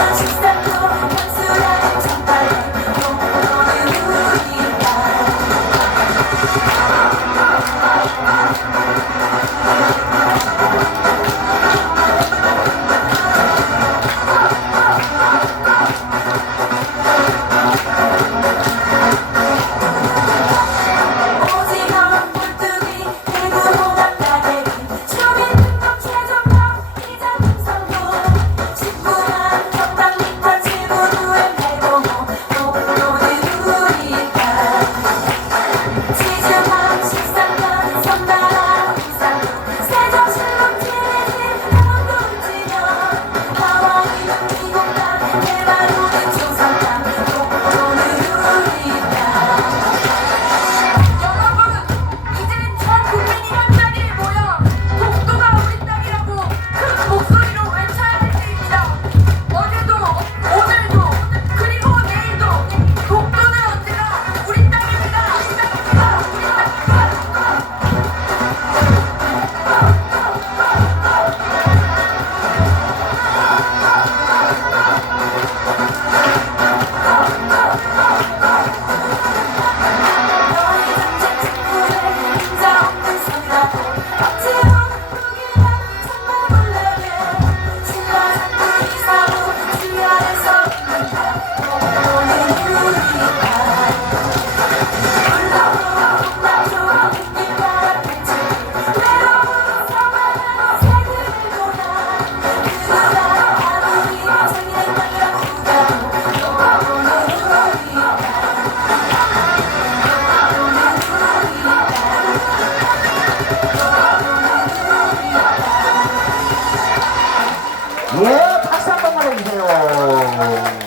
Música 예, 박수 한 번만 해주세요.